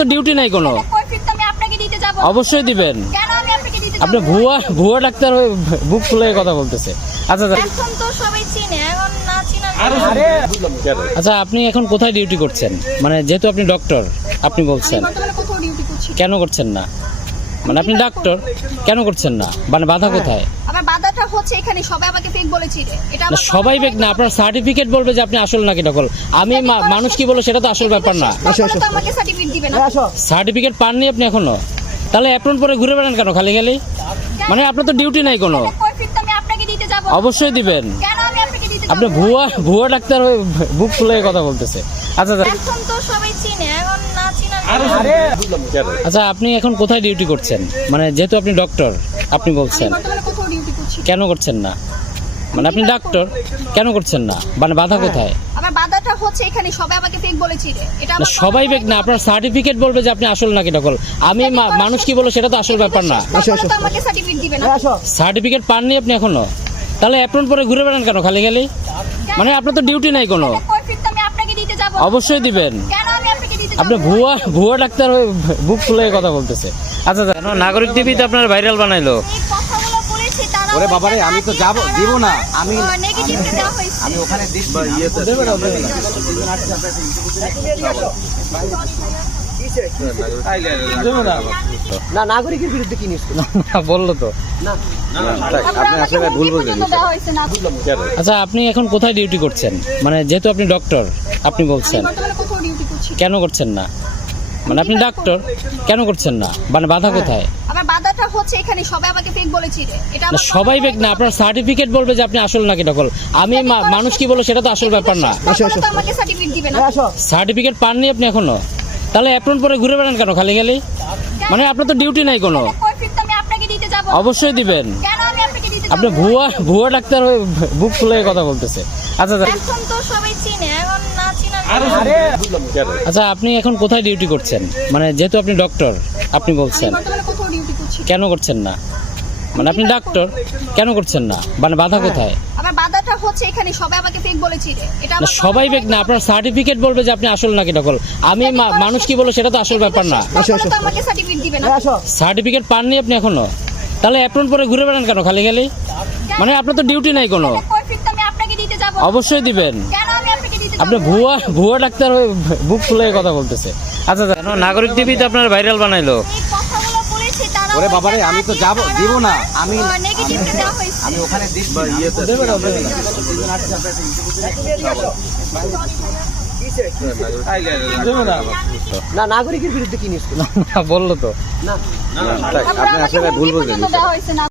তো ডিউটি নাই কোনো। কৈফিয়ত তো আমি আপনাকে দিতে যাব না। অবশ্যই দিবেন। কেন আমি আপনাকে দিতে যাব? আপনি ভুয়া ডাক্তার হয়ে বুক ফুলে কথা বলতেছে। আচ্ছা এখন তো সবাই চিনে, এখন না চিনা আচ্ছা, আপনি এখন কোথায় ডিউটি করছেন? মানে যেহেতু আপনি ডক্টর, আপনি বলছেন বর্তমানে কোথাও ডিউটি করছি। কেন করছেন না? মানে আপনি ডাক্তার, কেন করছেন না? মানে বাধা কোথায়? আমার বাধাটা হচ্ছে এখানে সবাই আমাকে ফেক বলেছে রে। এটা না, সবাই বেক না, আপনার সার্টিফিকেট বলবে যে আপনি আসল নাকি নকল। আমি মানুষ কি বলে সেটা তো আসল ব্যাপার না। তো আমাকে সার্টিফিকেট দিবে না। সার্টিফিকেট পাননি আপনি এখনো, তাহলে অ্যাপ্রন পরে ঘুরে বেড়ান কেন খালি খালি? মানে আপনার তো ডিউটি নাই কোনো। কৈফিয়ত তো আমি আপনাকে দিতে যাব না। অবশ্যই দিবেন। কেন আমি আপনাকে দিতে যাব? আপনি ভুয়া ডাক্তার হয়ে বুক ফুলে কথা বলতেছে। আচ্ছা এখন তো সবাই চিনে, এখন না চিনা আচ্ছা, আপনি এখন কোথায় ডিউটি করছেন? মানে যেহেতু আপনি ডক্টর, আপনি বলছেন বর্তমানে কোথাও ডিউটি করছি। কেন করছেন না? মানে আপনি ডাক্তার, কেন করছেন না? মানে বাধা কোথায়? আমার বাধাটা হচ্ছে এখানে সবাই আমাকে ফেক বলেছে রে। এটা না, সবাই বেক না, আপনার সার্টিফিকেট বলবে যে আপনি আসল নাকি নকল। আমি মানুষ কি বলে সেটা তো আসল ব্যাপার না। তো আমাকে সার্টিফিকেট দিবে না। সার্টিফিকেট পাননি আপনি এখনো, তাহলে অ্যাপ্রন পরে ঘুরে বেড়ান কেন খালি খালি? মানে আপনার তো ডিউটি নাই কোনো। কৈফিয়ত তো আমি আপনাকে দিতে যাব না। অবশ্যই দিবেন। কেন আমি আপনাকে দিতে যাব? আপনি ভুয়া ডাক্তার হয়ে বুক ফুলে কথা বলতেছে। আচ্ছা নাগরিক টিভিতে আপনার ভাইরাল বানাইলো। এই কথাগুলো বলেছি তারা ওরে বাবারে, আমি তো যাব দিব না। আমি নেগেটিভ দেওয়া হয়েছে। আমি ওখানে দিচ্ছি না। নাগরিকের বিরুদ্ধে কি নিউজ? না, বললো তো। না আপনি আসলে ভুল বলছেন। দেওয়া হয়েছে না। আচ্ছা, আপনি এখন কোথায় ডিউটি করছেন? মানে যেহেতু আপনি ডক্টর, আপনি বলছেন বর্তমানে কোথাও ডিউটি করছি। কেন করছেন না? মানে আপনি ডাক্তার, কেন করছেন না? মানে বাধা কোথায়? আমার বাধাটা হচ্ছে এখানে সবাই আমাকে ফেক বলেছে রে। এটা না, সবাই বেক না, আপনার সার্টিফিকেট বলবে যে আপনি আসল নাকি নকল। আমি মানুষ কি বলে সেটা তো আসল ব্যাপার না। তো আমাকে সার্টিফিকেট দিবে না। সার্টিফিকেট পাননি আপনি এখনো, তাহলে অ্যাপ্রন পরে ঘুরে বেড়ান কেন খালি খালি? মানে আপনার তো ডিউটি নাই কোনো। কৈফিয়ত তো আমি আপনাকে দিতে যাব না। অবশ্যই দিবেন। কেন আমি আপনাকে দিতে যাব? আপনি ভুয়া ডাক্তার হয়ে বুক ফুলে কথা বলতেছে। আচ্ছা এখন তো সবাই চিনে, এখন না চিনা আচ্ছা, আপনি এখন কোথায় ডিউটি করছেন? মানে যেহেতু আপনি ডক্টর, আপনি বলছেন বর্তমানে কোথাও ডিউটি করছি। কেন করছেন না? মানে আপনি ডাক্তার, কেন করছেন না? মানে বাধা কোথায়? আমার বাধাটা হচ্ছে এখানে সবাই আমাকে ফেক বলেছে রে। এটা না, সবাই বেক না, আপনার সার্টিফিকেট বলবে যে আপনি আসল নাকি নকল। আমি মানুষ কি বলে সেটা তো আসল ব্যাপার না। তো আমাকে সার্টিফিকেট দিবে না। সার্টিফিকেট পাননি আপনি এখনো, তাহলে অ্যাপ্রন পরে ঘুরে বেড়ান কেন খালি খালি? মানে আপনার তো ডিউটি নাই কোনো। কৈফিয়ত তো আমি আপনাকে দিতে যাব না। অবশ্যই দিবেন। কেন আমি আপনাকে দিতে যাব? আপনি ভুয়া ডাক্তার হয়ে বুক ফুলে কথা বলতেছে। আচ্ছা নাগরিক টিভিতে আপনার ভাইরাল বানাইলো। এই কথাগুলো বলেছি তারা ওরে বাবারে, আমি তো যাব দিব না। আমি নেগেটিভ দেওয়া হয়েছে। আমি ওখানে দিচ্ছি না। নাগরিকের বিরুদ্ধে কি নিউজ? না, বললো তো। না আপনি আসলে ভুল বলছেন। দেওয়া হয়েছে না।